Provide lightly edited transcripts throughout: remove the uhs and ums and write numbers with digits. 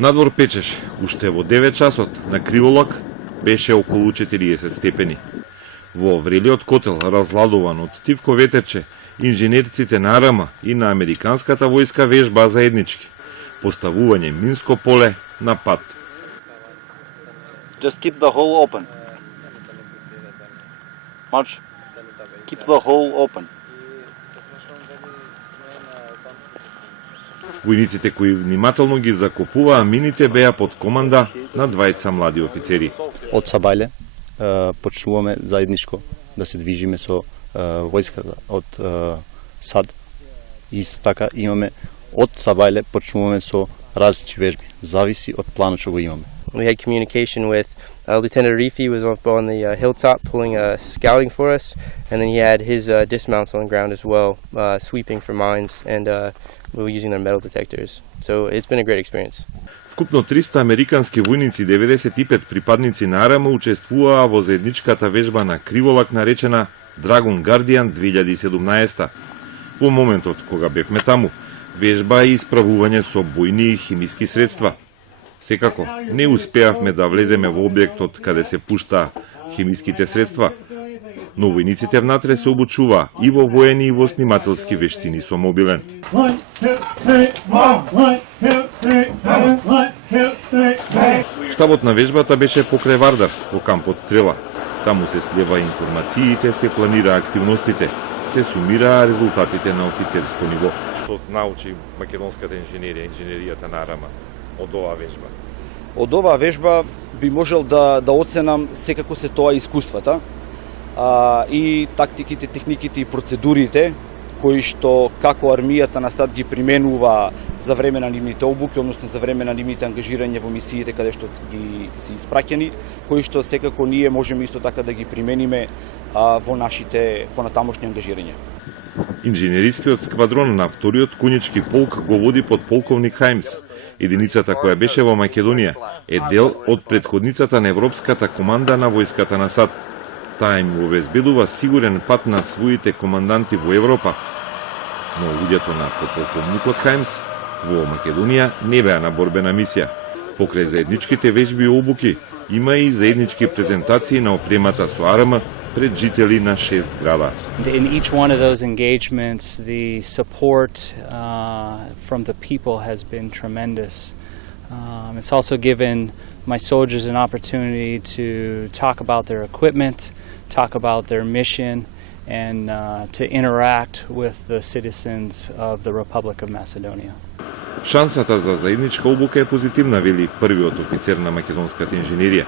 Надвор печеше, уште во 9 часот, на Криволак беше околу 40 степени. Во врелиот котел, разладуван од тивко ветерче, инженерците на АРМ и на американската војска вежба заеднички. Поставување минско поле на пат. Just keep the hole open. March. Keep the hole open. Војниците кои внимателно ги закопуваа мините беа под команда на двајца млади офицери. Од Сабајле почнуваме заедничко да се движиме со војската од САД. Исто така имаме од Сабајле почнуваме со различни вежби. Зависи од планот што го имаме. We had communication with Lieutenant Arifi was up on the hilltop pulling scouting for us, and then he had his dismounts on the ground as well, sweeping for mines, and we were using their metal detectors. So it's been a great experience. Вкупно 300 американски војници, 95 припадници на АРМ учествуваа во заедничката вежба на Криволак наречена Dragon Guardian 2017. Во моментот кога бевме таму, вежба и исправување со бојни и химиски средства. Секако, не успеавме да влеземе во објектот каде се пуштаа химиските средства, но војниците внатре се обучуваа и во воени и во снимателски вештини со мобилен. Штабот на вежбата беше покрај Вардар, во кампот Стрела. Таму се слева информациите, се планира активностите, се сумираа резултатите на офицерско ниво. Што научи македонската инженеријата на АРМ од оваа вежба? Од оваа вежба би можел да оценам секако се тоа искуствата и тактиките, техниките и процедурите кои што како армијата на САД ги применува за време на нивните обуки, односно за време на нивните ангажирање во мисиите каде што ги се испраќани, кои што секако ние можеме исто така да ги примениме во нашите понатамошни ангажирања. Инженерискиот сквадрон на вториот конјички полк го води подполковник Хајмс. Единицата која беше во Македонија е дел од претходницата на Европската команда на војската на САД. Таа им обезбедува сигурен пат на своите команданти во Европа. Но луѓето на подполковникот Хајмс во Македонија не беа на борбена мисија. Покрај заедничките вежби и обуки, има и заеднички презентации на опремата со АРМ пред жители на 6 града. In each one of those engagements, the support from the people has been tremendous. It's also given my soldiers an opportunity to talk about their equipment, talk about their mission, and to interact with the citizens of the Republic of Macedonia. Шансата за заедничка обука е позитивна, вели првиот офицер на македонската инженерија.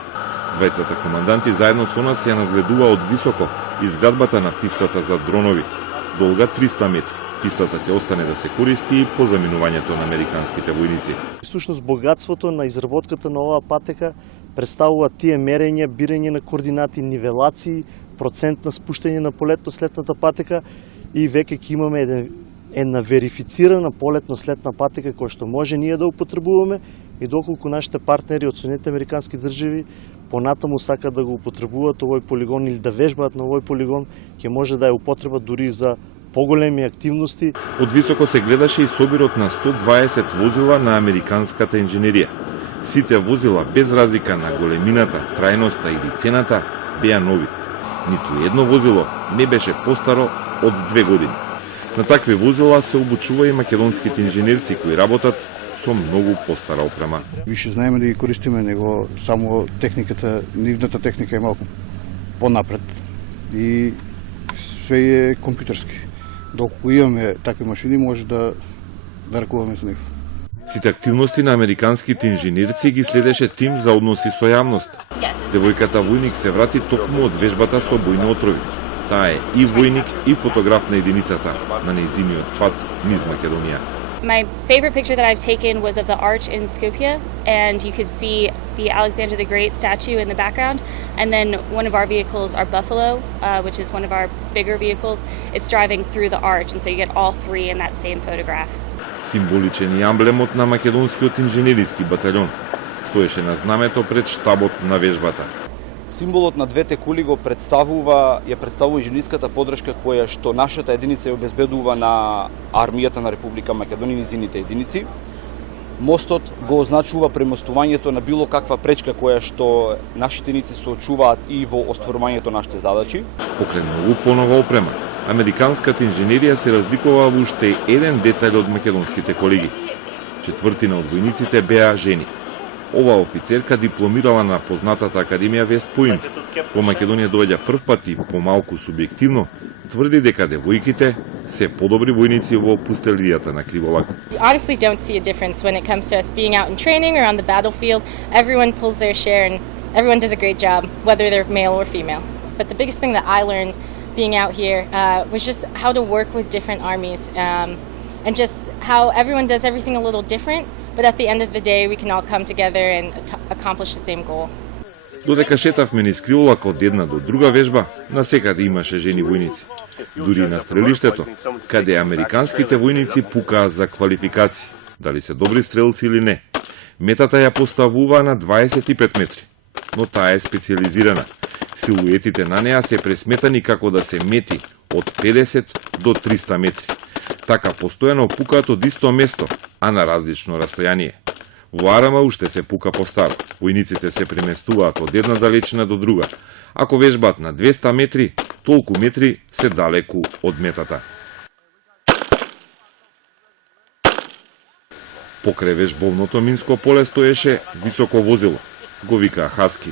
Двајцата команданти заедно со нас ја нагледува од високо изградбата на пистата за дронови. Долга 300 метри. Пистата ќе остане да се користи и по заминувањето на американските војници. Всушност богатството на изработката на оваа патека представува тие мерења, бирање на координати, нивелации, процент на спуштање на полетно-слетната патека и веќе ќе имаме една верифицирана полетно-слетна патека која што може ние да употребуваме и доколку нашите партнери од Соединетите американски држави понатаму сакаат да го употребуваат овој полигон или да вежбаат на овој полигон, ќе може да ја употреба дури за поголеми активности. Од високо се гледаше и собирот на 120 возила на американската инженерија. Сите возила, без разлика на големината, трајноста или цената, беа нови. Ниту едно возило не беше постаро од 2 години. На такви возила се обучува и македонските инженерци кои работат со многу постара опрема. Више знаеме да ги користиме, него само техниката, нивната техника е малку понапред и све е компјутерски. Доколку имаме такви машини, може да ракуваме со нив. Сите активности на американските инженерци ги следеше тим за односи со јавност. Девојката војник се врати токму од вежбата со бојни отрови. Таа е и војник и фотограф на единицата на нејзиниот пат низ Македонија. My favorite picture that I've taken was of the arch in Skopje, and you could see the Alexander the Great statue in the background. And then one of our vehicles, our Buffalo, which is one of our bigger vehicles, it's driving through the arch, and so you get all three in that same photograph. Символичен и амблемот на македонскиот инженериски батальон стоеше на знамето пред штабот на вежбата. Символот на двете кули го представува инженериската подршка која што нашата единица ја обезбедува на армијата на Република Македонија и низините единици. Мостот го означува премостувањето на било каква пречка која што нашите ници се очуваат и во остварувањето нашите задачи. Покрај многу понова опрема, американската инженерија се разликува во уште еден детај од македонските колеги. Четвртина од војниците беа жени. Ова офицерка дипломирала на познатата академија Вест Поинт. Во Македонија доаѓа прв пат и помалку субјективно, тврди дека девојките се подобри војници во пустелијата на Криволак. Honestly, don't see a difference when it comes to us being out in training or on the battlefield. Everyone pulls their share and everyone does a great job, whether they're male or female. But the biggest thing that I learned being out here was just how to work with different armies and just how everyone does everything a little different, but at the end of the day we can all come together and accomplish the same goal. Додека шетавме низ Криволак од една до друга вежба, насекаде имаше жени војници. Дури на стрелиштето, каде американските војници пукаа за квалификации, дали се добри стрелци или не. Метата ја поставуваа на 25 метри, но таа е специализирана. Силуетите на неа се пресметани како да се мети од 50 до 300 метри. Така постојано пукаат од исто место, а на различно растојание. Во Арама уште се пука постаро. Војниците се преместуваат од една далечина до друга. Ако вежбаат на 200 метри, толку метри се далеку од метата. Покрај вежбовното минско поле стоеше високо возило, го викаа Хаски.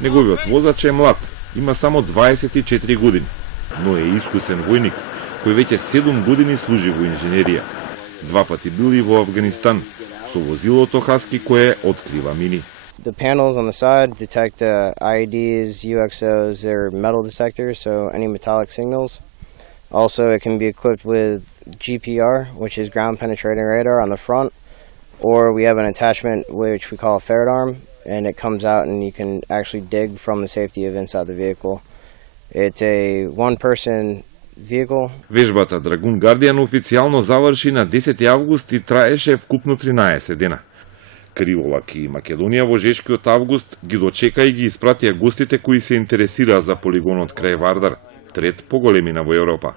Неговиот возач е млад, има само 24 години, но е искусен војник, кој веќе 7 години служи во инженерија. 2 пати бил и во Афганистан, со возилото Хаски кое открива мини. The panels on the side detect IEDs, UXOs, they're metal detectors, so any metallic signals. Also, it can be equipped with GPR, which is ground penetrating radar on the front, or we have an attachment which we call a ferret arm, and it comes out and you can actually dig from the safety of inside the vehicle. It's a one-person vehicle. Вежбата Драгун Гардијан официјално заврши на 10 август и траеше вкупно 13 дена. Криволак и Македонија во жешкиот август ги дочека и ги испратија гостите кои се интересираа за полигонот крај Вардар, трет по големина во Европа.